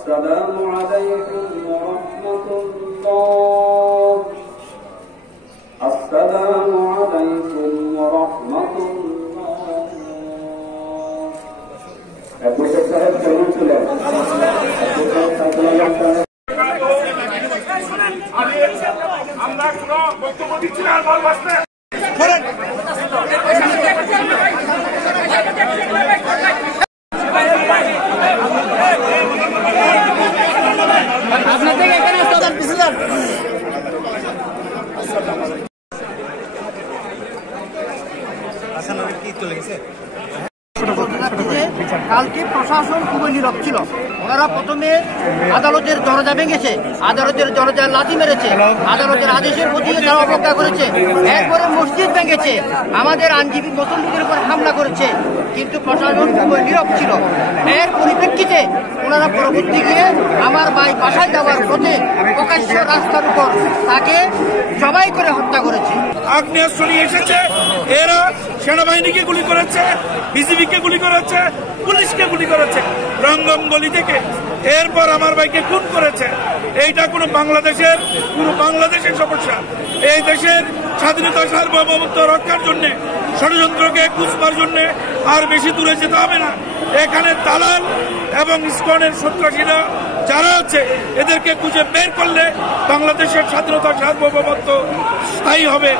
আসসালামু আলাইকুম ওয়া রাহমাতুল্লাহ। আসসালামু আলাইকুম ওয়া রাহমাতুল্লাহ। অ্যাডভোকেট সাহেব কেমন ছিলেন? আমরা কোনো বক্তব্য দিচ্ছি না, বল বাসনে আপনার থেকে এখানে আসতে পিছিয়ে যান। কালকে প্রশাসন খুবই নীরব ছিল। ওনারা প্রথমে আদালতের দরজা ভেঙেছে, আদালতের দরজা লাথি মেরেছে, আদালতের আদেশের প্রতি তারা অবজ্ঞা করেছে, এরপরে মসজিদ ভেঙেছে, আমাদের আইনজীবী মুসল্লিদের উপর হামলা করেছে, কিন্তু প্রশাসন খুবই নীরব ছিল। এর পরিপ্রেক্ষিতে ওনারা পরবর্তী গিয়ে আমার ভাই বাসায় যাওয়ার পথে প্রকাশ্য রাস্তার উপর তাকে জবাই করে হত্যা করেছে। আগ্নেয়াস্ত্র নিয়ে এসেছে, এরা সেনাবাহিনীকে গুলি করেছে, বিজিবিকে গুলি করেছে, পুলিশকে গুলি করেছে রঙ্গম গলি থেকে। এরপর আমার ভাইকে খুন করেছে। এইটা কোনো পুরো বাংলাদেশের সমস্যা। এই দেশের স্বাধীনতা সার্বভৌমত্ব রক্ষার জন্য ষড়যন্ত্রকে কুচবার জন্য আর বেশি দূরে যেতে হবে না। এখানে দালাল এবং ইসকনের সন্ত্রাসীরা যারা আছে এদেরকে খুঁজে বের করলে বাংলাদেশের স্বাধীনতা সার্বভৌমত্ব স্থায়ী হবে।